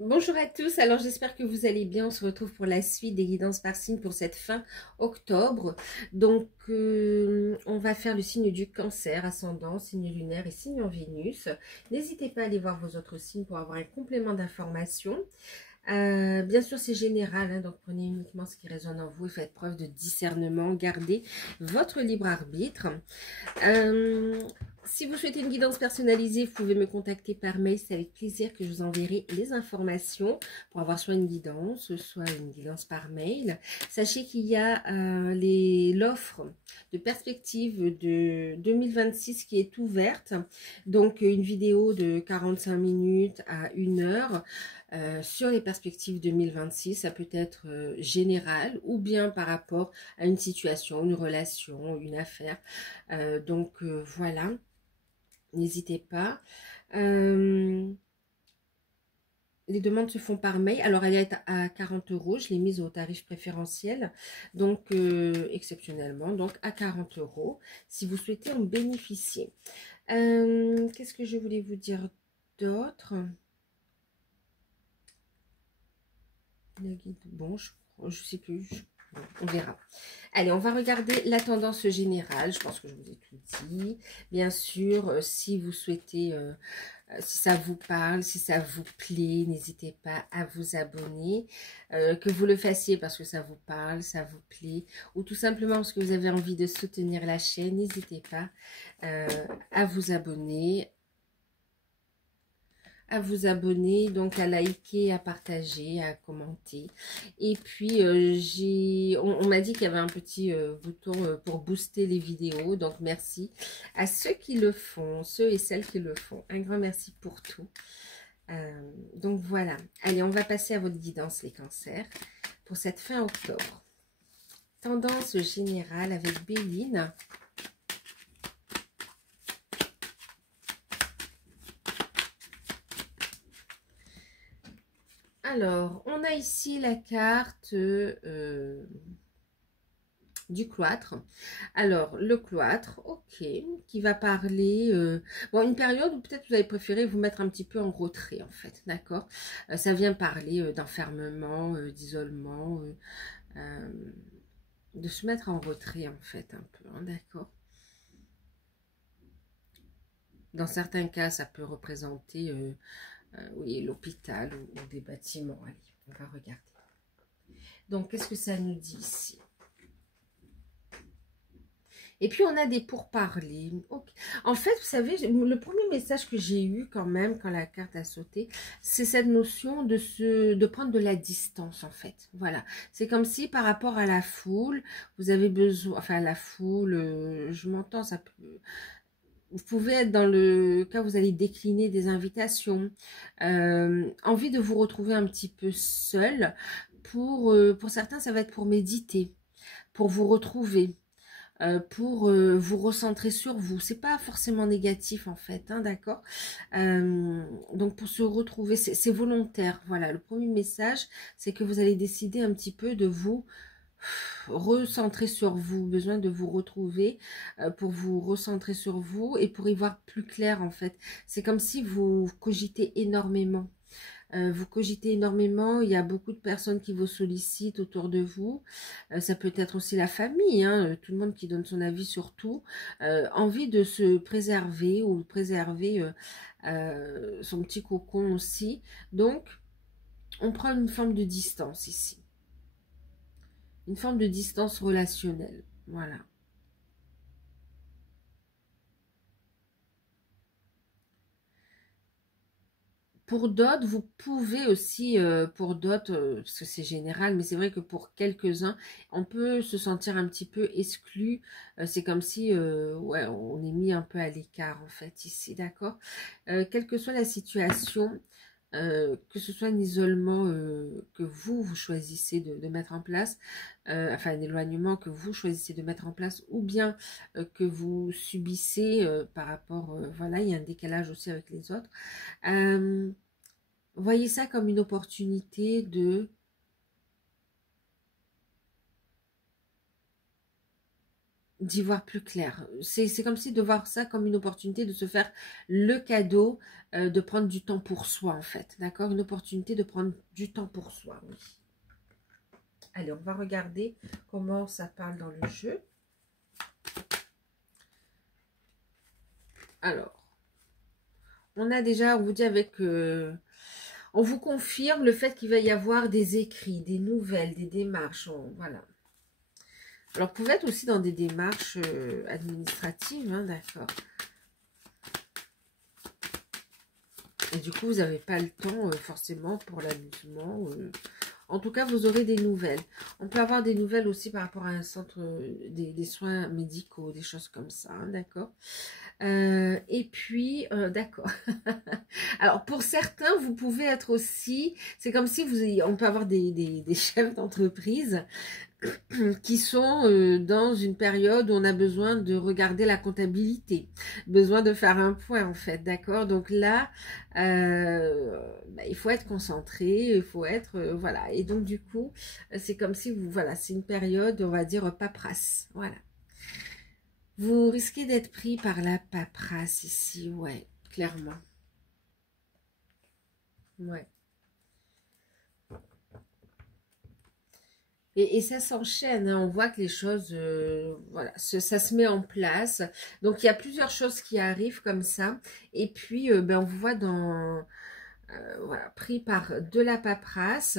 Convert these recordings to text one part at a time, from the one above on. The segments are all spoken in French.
Bonjour à tous, alors j'espère que vous allez bien. On se retrouve pour la suite des guidances par signe pour cette fin octobre. Donc on va faire le signe du Cancer, ascendant, signe lunaire et signe en Vénus. N'hésitez pas à aller voir vos autres signes pour avoir un complément d'information. Bien sûr c'est général, hein, donc prenez uniquement ce qui résonne en vous et faites preuve de discernement, gardez votre libre arbitre. Si vous souhaitez une guidance personnalisée, vous pouvez me contacter par mail, c'est avec plaisir que je vous enverrai les informations pour avoir soit une guidance par mail. Sachez qu'il y a l'offre de perspective de 2026 qui est ouverte, donc une vidéo de 45 minutes à 1 heure sur les perspectives 2026, ça peut être général ou bien par rapport à une situation, une relation, une affaire. Voilà, n'hésitez pas. Les demandes se font par mail. Alors, elle est à 40 €. Je l'ai mise au tarif préférentiel. Donc, exceptionnellement, donc à 40 € si vous souhaitez en bénéficier. Qu'est-ce que je voulais vous dire d'autre? Bon, je sais plus. On verra. Allez, on va regarder la tendance générale. Je pense que je vous ai tout dit. Bien sûr, si vous souhaitez, si ça vous parle, si ça vous plaît, n'hésitez pas à vous abonner. Que vous le fassiez parce que ça vous parle, ça vous plaît, ou tout simplement parce que vous avez envie de soutenir la chaîne, n'hésitez pas à vous abonner. Donc à liker, à partager, à commenter. Et puis, on m'a dit qu'il y avait un petit bouton pour booster les vidéos. Donc, merci à ceux qui le font, ceux et celles qui le font. Un grand merci pour tout. Donc, voilà. Allez, on va passer à votre guidance, les cancers, pour cette fin octobre. Tendance générale avec Béline. Alors, on a ici la carte du cloître. Alors, le cloître, ok, qui va parler... bon, une période où peut-être vous avez préféré vous mettre un petit peu en retrait, en fait, d'accord. Ça vient parler d'enfermement, d'isolement, de se mettre en retrait, en fait, un peu, hein, d'accord. Dans certains cas, ça peut représenter... oui, l'hôpital ou des bâtiments. Allez, on va regarder. Donc, qu'est-ce que ça nous dit ici? Et puis, on a des pourparlers. Okay. En fait, vous savez, le premier message que j'ai eu quand même, quand la carte a sauté, c'est cette notion de prendre de la distance, en fait. Voilà. C'est comme si, par rapport à la foule, vous avez besoin... Enfin, la foule, je m'entends, ça peut... Vous pouvez être dans le cas où vous allez décliner des invitations, envie de vous retrouver un petit peu seul. Pour certains, ça va être pour méditer, pour vous retrouver, pour vous recentrer sur vous. C'est pas forcément négatif en fait, hein, d'accord. Donc pour se retrouver, c'est volontaire. Voilà, le premier message, c'est que vous allez décider un petit peu de vous recentrer sur vous, besoin de vous retrouver pour vous recentrer sur vous et pour y voir plus clair en fait. C'est comme si vous cogitez énormément. Vous cogitez énormément, il y a beaucoup de personnes qui vous sollicitent autour de vous. Ça peut être aussi la famille, hein, tout le monde qui donne son avis sur tout. Envie de se préserver ou préserver son petit cocon aussi. Donc, on prend une forme de distance ici. Une forme de distance relationnelle. Voilà. Pour d'autres, vous pouvez aussi, pour d'autres, parce que c'est général, mais c'est vrai que pour quelques-uns, on peut se sentir un petit peu exclu. C'est comme si, ouais, on est mis un peu à l'écart, en fait, ici, d'accord. Quelle que soit la situation, que ce soit un isolement que vous choisissez de mettre en place, enfin un éloignement que vous choisissez de mettre en place, ou bien que vous subissez par rapport, voilà, il y a un décalage aussi avec les autres. Voyez ça comme une opportunité d'y voir plus clair. C'est comme si de voir ça comme une opportunité de se faire le cadeau, de prendre du temps pour soi en fait, d'accord? Une opportunité de prendre du temps pour soi, oui. Allez, on va regarder comment ça parle dans le jeu. Alors, on a déjà, on vous dit avec... on vous confirme le fait qu'il va y avoir des écrits, des nouvelles, des démarches, voilà. Alors, vous pouvez être aussi dans des démarches administratives, hein, d'accord. Et du coup, vous n'avez pas le temps forcément pour l'amusement. En tout cas, vous aurez des nouvelles. On peut avoir des nouvelles aussi par rapport à un centre des soins médicaux, des choses comme ça, hein, d'accord. Et puis, d'accord. Alors, pour certains, vous pouvez être aussi... C'est comme si on peut avoir des chefs d'entreprise qui sont dans une période où on a besoin de regarder la comptabilité, besoin de faire un point en fait, d'accord? Donc là, il faut être concentré, il faut être, voilà. Et donc du coup, c'est comme si vous, voilà, c'est une période, on va dire, paperasse, voilà. Vous risquez d'être pris par la paperasse ici, ouais, clairement. Ouais. Et ça s'enchaîne, hein, on voit que les choses, voilà, ça se met en place. Donc, il y a plusieurs choses qui arrivent comme ça. Et puis, ben, on vous voit dans, voilà, pris par de la paperasse.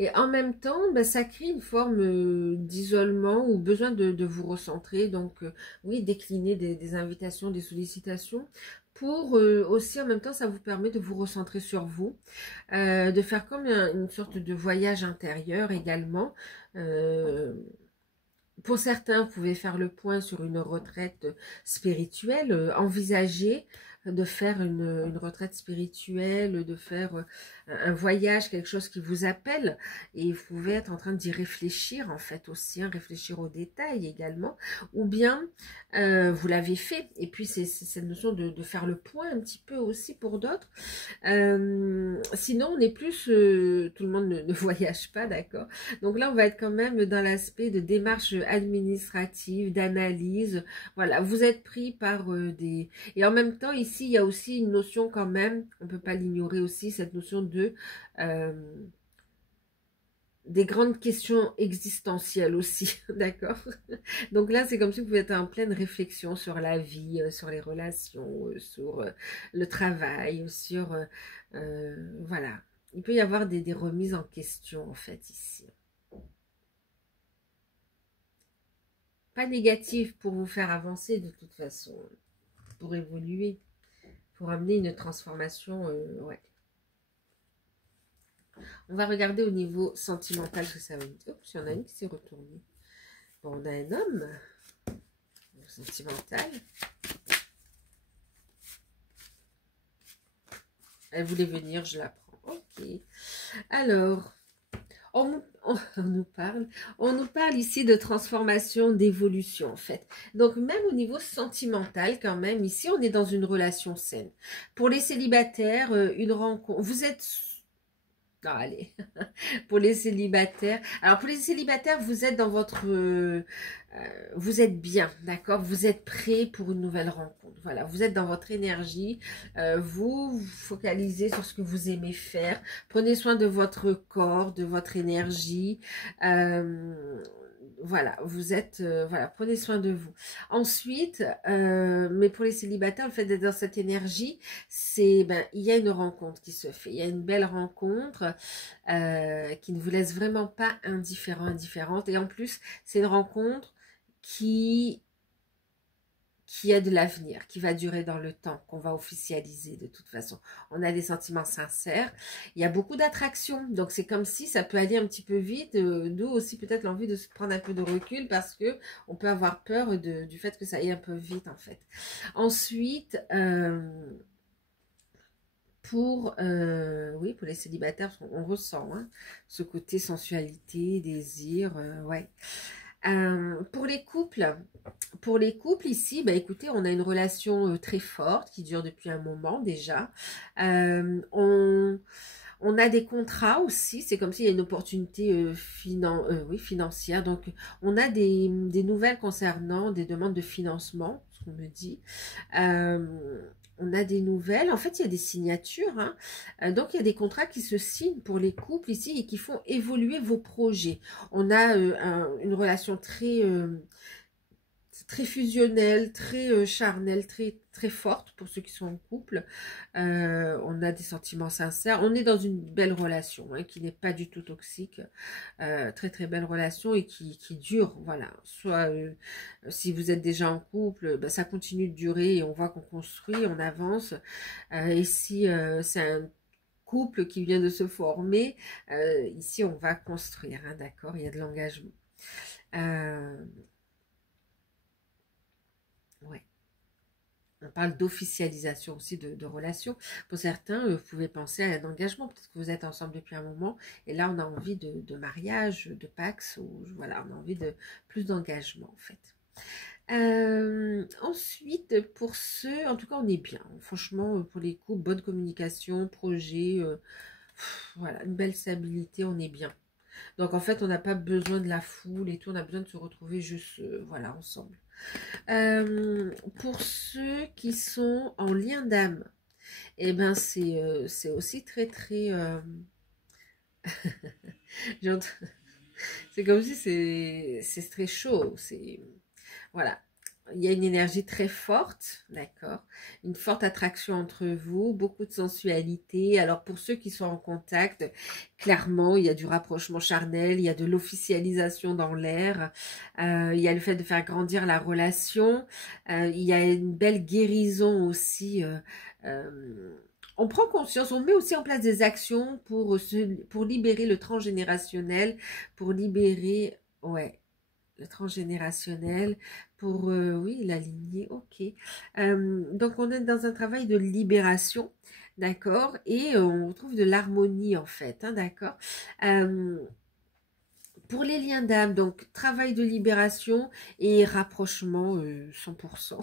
Et en même temps, ben, ça crée une forme d'isolement ou besoin de vous recentrer. Donc, oui, décliner des invitations, des sollicitations. Pour aussi, en même temps, ça vous permet de vous recentrer sur vous. De faire comme une sorte de voyage intérieur également. Euh, pour certains, vous pouvez faire le point sur une retraite spirituelle, envisager de faire une retraite spirituelle, de faire un voyage, quelque chose qui vous appelle, et vous pouvez être en train d'y réfléchir en fait aussi, hein, réfléchir aux détails également, ou bien vous l'avez fait, et puis c'est cette notion de faire le point un petit peu aussi pour d'autres. Sinon, on est plus, tout le monde ne voyage pas, d'accord. Donc là, on va être quand même dans l'aspect de démarche administrative, d'analyse. Voilà, vous êtes pris par des... Et en même temps, ici, il y a aussi une notion quand même, on ne peut pas l'ignorer aussi, cette notion de... des grandes questions existentielles aussi, d'accord. Donc là, c'est comme si vous pouvez être en pleine réflexion sur la vie, sur les relations, sur le travail, sur... voilà. Il peut y avoir des remises en question, en fait, ici. Pas négatives pour vous faire avancer, de toute façon. Pour évoluer. Pour amener une transformation, ouais. On va regarder au niveau sentimental ce que ça va nous dire. Il y en a une qui s'est retournée. Bon, on a un homme sentimental. Elle voulait venir, je la prends. Ok. Alors, on nous parle ici de transformation, d'évolution en fait. Donc même au niveau sentimental quand même, ici on est dans une relation saine. Pour les célibataires, une rencontre, vous êtes... Non, allez, pour les célibataires. Alors pour les célibataires, vous êtes dans votre... vous êtes bien, d'accord? Vous êtes prêt pour une nouvelle rencontre. Voilà, vous êtes dans votre énergie. Vous vous focalisez sur ce que vous aimez faire. Prenez soin de votre corps, de votre énergie. Voilà, vous êtes, voilà, prenez soin de vous. Ensuite, mais pour les célibataires, le fait d'être dans cette énergie, c'est, ben, il y a une rencontre qui se fait. Il y a une belle rencontre qui ne vous laisse vraiment pas indifférente. Et en plus, c'est une rencontre qui a de l'avenir, qui va durer dans le temps, qu'on va officialiser de toute façon. On a des sentiments sincères, il y a beaucoup d'attraction, donc c'est comme si ça peut aller un petit peu vite, d'où aussi peut-être l'envie de se prendre un peu de recul, parce que on peut avoir peur du fait que ça aille un peu vite en fait. Ensuite, oui, pour les célibataires, on ressent hein, ce côté sensualité, désir, ouais. Pour les couples ici, bah écoutez, on a une relation très forte qui dure depuis un moment déjà. On a des contrats aussi, c'est comme s'il y a une opportunité oui, financière. Donc, on a des nouvelles concernant des demandes de financement, ce qu'on me dit. Euh, on a des nouvelles. En fait, il y a des signatures, hein. Donc, il y a des contrats qui se signent pour les couples ici et qui font évoluer vos projets. On a une relation très fusionnelle, très charnelle, très forte pour ceux qui sont en couple. On a des sentiments sincères. On est dans une belle relation, hein, qui n'est pas du tout toxique. Très belle relation et qui dure. Voilà. Soit si vous êtes déjà en couple, ben, ça continue de durer et on voit qu'on construit, on avance. Et si c'est un couple qui vient de se former, ici on va construire, hein, d'accord, il y a de l'engagement. Euh, ouais. On parle d'officialisation aussi de relations. Pour certains, vous pouvez penser à un engagement. Peut-être que vous êtes ensemble depuis un moment et là, on a envie de mariage, de Pax, ou voilà, on a envie de plus d'engagement en fait. Ensuite, pour ceux, en tout cas, on est bien. Franchement, pour les couples, bonne communication, projet, voilà, une belle stabilité, on est bien. Donc en fait, on n'a pas besoin de la foule et tout, on a besoin de se retrouver juste, voilà, ensemble. Pour ceux qui sont en lien d'âme, eh ben c'est aussi très c'est comme si c'est très chaud, c'est voilà. Il y a une énergie très forte, d'accord, une forte attraction entre vous, beaucoup de sensualité. Alors pour ceux qui sont en contact, clairement il y a du rapprochement charnel, il y a de l'officialisation dans l'air, il y a le fait de faire grandir la relation, il y a une belle guérison aussi. On prend conscience, on met aussi en place des actions pour libérer le transgénérationnel, pour libérer, ouais, le transgénérationnel, pour, oui, la lignée, ok. Donc, on est dans un travail de libération, d'accord, et on retrouve de l'harmonie, en fait, hein, d'accord. Pour les liens d'âme, donc, travail de libération et rapprochement 100%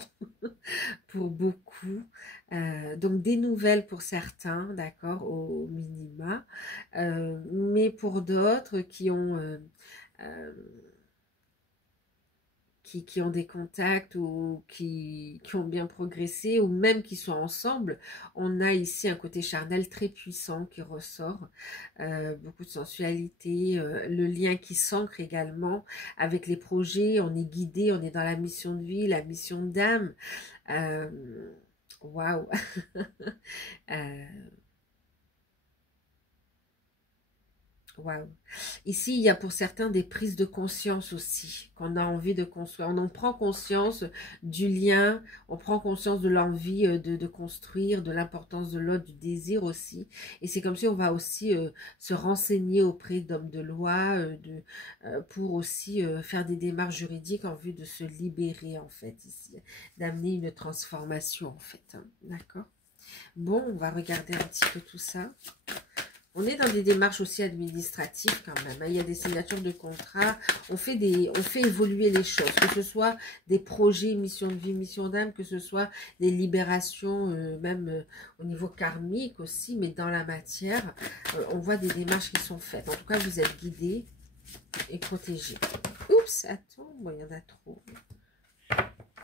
pour beaucoup. Donc, des nouvelles pour certains, d'accord, au minima, mais pour d'autres euh, qui ont des contacts ou qui ont bien progressé ou même qui sont ensemble, on a ici un côté charnel très puissant qui ressort, beaucoup de sensualité, le lien qui s'ancre également avec les projets, on est guidé, on est dans la mission de vie, la mission d'âme. Waouh. euh, Waouh. Ici, il y a pour certains des prises de conscience aussi, qu'on a envie de construire. On en prend conscience du lien, on prend conscience de l'envie de construire, de l'importance de l'autre, du désir aussi. Et c'est comme si on va aussi se renseigner auprès d'hommes de loi, pour aussi faire des démarches juridiques en vue de se libérer en fait ici, d'amener une transformation en fait, hein. D'accord? Bon, on va regarder un petit peu tout ça. On est dans des démarches aussi administratives quand même, hein. Il y a des signatures de contrats. On fait évoluer les choses, que ce soit des projets, mission de vie, mission d'âme, que ce soit des libérations, même au niveau karmique aussi, mais dans la matière, on voit des démarches qui sont faites. En tout cas, vous êtes guidés et protégés. Oups, attends, bon, il y en a trop.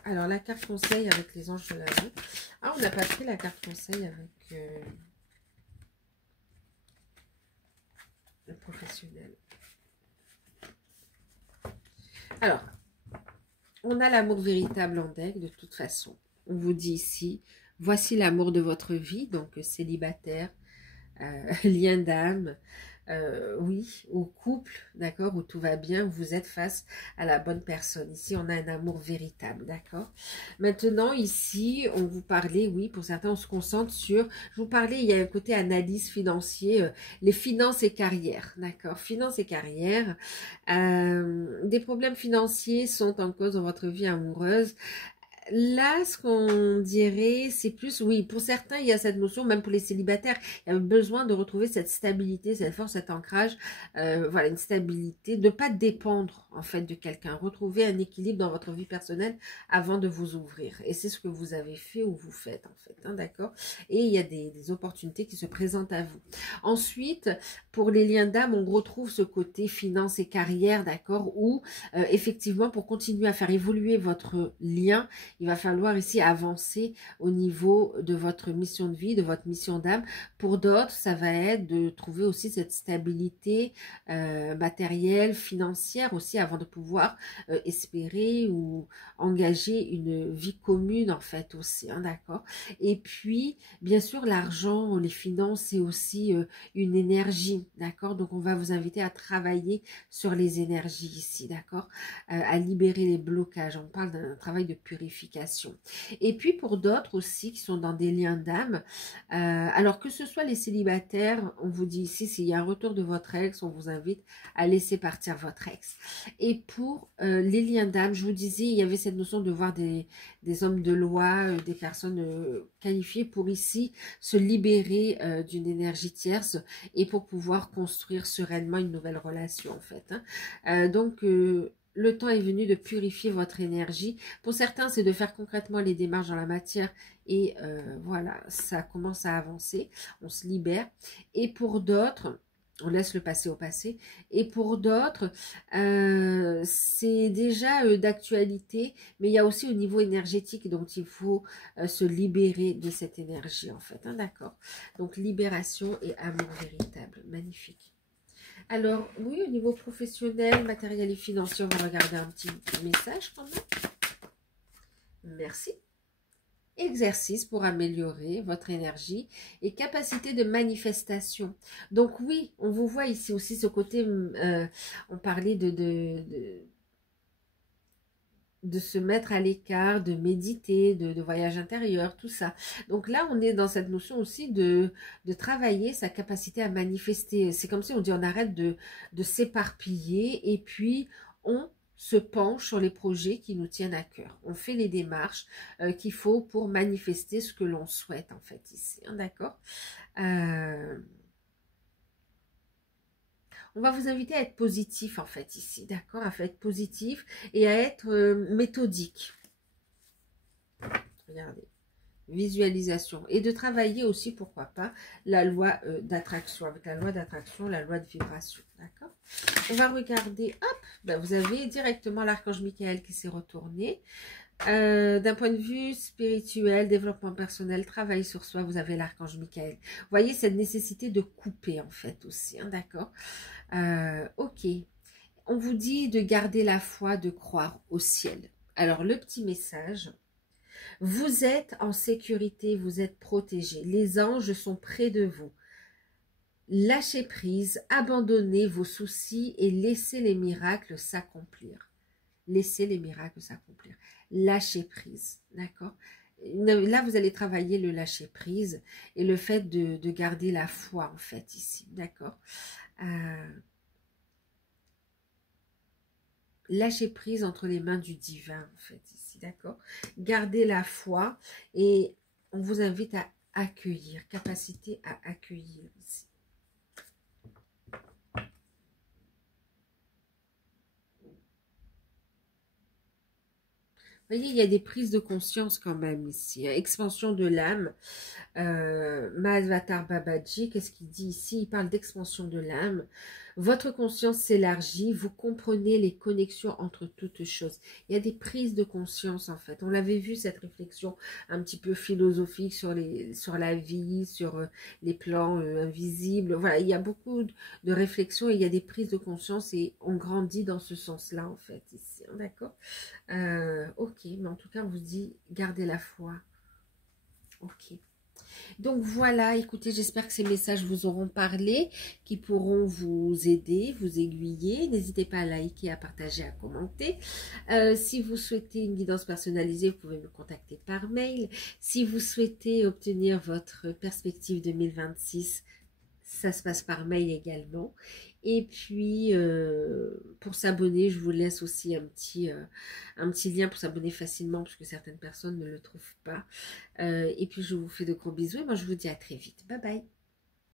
Alors, la carte conseil avec les anges de la vie. Ah, on n'a pas pris la carte conseil avec... le professionnel. Alors, on a l'amour véritable en deck de toute façon. On vous dit ici, voici l'amour de votre vie, donc célibataire, lien d'âme, oui, au couple, d'accord, où tout va bien, vous êtes face à la bonne personne. Ici, on a un amour véritable, d'accord. Maintenant, ici, on vous parlait, oui, pour certains, on se concentre sur, je vous parlais, il y a un côté analyse financier, les finances et carrière, d'accord, finances et carrière. Des problèmes financiers sont en cause dans votre vie amoureuse. Là, ce qu'on dirait, c'est plus, oui, pour certains, il y a cette notion, même pour les célibataires, il y a besoin de retrouver cette stabilité, cette force, cet ancrage, voilà, une stabilité, de ne pas dépendre, en fait, de quelqu'un. Retrouver un équilibre dans votre vie personnelle avant de vous ouvrir. Et c'est ce que vous avez fait ou vous faites, en fait, hein, d'accord? Et il y a des opportunités qui se présentent à vous. Ensuite, pour les liens d'âme, on retrouve ce côté finance et carrière, d'accord? Où, effectivement, pour continuer à faire évoluer votre lien, il va falloir ici avancer au niveau de votre mission de vie, de votre mission d'âme. Pour d'autres, ça va être de trouver aussi cette stabilité matérielle, financière aussi, avant de pouvoir espérer ou engager une vie commune en fait aussi, hein, d'accord. Et puis, bien sûr, l'argent, les finances, c'est aussi une énergie, d'accord. Donc, on va vous inviter à travailler sur les énergies ici, d'accord, à libérer les blocages. On parle d'un travail de purification. Et puis pour d'autres aussi qui sont dans des liens d'âme, alors que ce soit les célibataires, on vous dit ici, s'il y a un retour de votre ex, on vous invite à laisser partir votre ex. Et pour les liens d'âme, je vous disais, il y avait cette notion de voir des hommes de loi, des personnes qualifiées pour ici se libérer d'une énergie tierce et pour pouvoir construire sereinement une nouvelle relation en fait. Hein. Donc, le temps est venu de purifier votre énergie. Pour certains, c'est de faire concrètement les démarches dans la matière et voilà, ça commence à avancer, on se libère. Et pour d'autres, on laisse le passé au passé. Et pour d'autres, c'est déjà d'actualité, mais il y a aussi au niveau énergétique dont il faut se libérer de cette énergie en fait. Hein, d'accord. Donc libération et amour véritable. Magnifique. Alors, oui, au niveau professionnel, matériel et financier, on va regarder un petit message quand même. Merci. Exercice pour améliorer votre énergie et capacité de manifestation. Donc oui, on vous voit ici aussi ce côté, on parlait de se mettre à l'écart, de méditer, de voyage intérieur, tout ça. Donc là, on est dans cette notion aussi de travailler sa capacité à manifester. C'est comme si on dit on arrête de s'éparpiller et puis on se penche sur les projets qui nous tiennent à cœur. On fait les démarches qu'il faut pour manifester ce que l'on souhaite en fait ici. Hein, d'accord. On va vous inviter à être positif en fait ici, d'accord, à être positif et à être méthodique. Regardez, visualisation et de travailler aussi, pourquoi pas, la loi d'attraction, avec la loi d'attraction, la loi de vibration, d'accord. On va regarder, hop, ben vous avez directement l'archange Michael qui s'est retourné. D'un point de vue spirituel, développement personnel, travail sur soi, vous avez l'archange Michael. Vous voyez cette nécessité de couper en fait aussi, hein, d'accord. Ok, on vous dit de garder la foi, de croire au ciel. Alors le petit message, vous êtes en sécurité, vous êtes protégés, les anges sont près de vous. Lâchez prise, abandonnez vos soucis et laissez les miracles s'accomplir. Laissez les miracles s'accomplir. Lâchez prise, d'accord? Là, vous allez travailler le lâcher prise et le fait de garder la foi, en fait, ici, d'accord? Lâcher prise entre les mains du divin, en fait, ici, d'accord? Gardez la foi et on vous invite à accueillir, capacité à accueillir ici. Vous voyez, il y a des prises de conscience quand même ici, hein. Expansion de l'âme. Mahavatar Babaji, qu'est-ce qu'il dit ici? Il parle d'expansion de l'âme. Votre conscience s'élargit, vous comprenez les connexions entre toutes choses. Il y a des prises de conscience en fait. On l'avait vu cette réflexion un petit peu philosophique sur la vie, sur les plans invisibles. Voilà, il y a beaucoup de réflexions et il y a des prises de conscience et on grandit dans ce sens-là en fait ici. D'accord? Ok, mais en tout cas on vous dit gardez la foi. Ok. Donc voilà, écoutez, j'espère que ces messages vous auront parlé, qui pourront vous aider, vous aiguiller. N'hésitez pas à liker, à partager, à commenter. Si vous souhaitez une guidance personnalisée, vous pouvez me contacter par mail. Si vous souhaitez obtenir votre perspective 2026, Ça se passe par mail également. Et puis, pour s'abonner, je vous laisse aussi un petit lien pour s'abonner facilement, parce que certaines personnes ne le trouvent pas. Et puis, je vous fais de gros bisous et moi, je vous dis à très vite. Bye bye.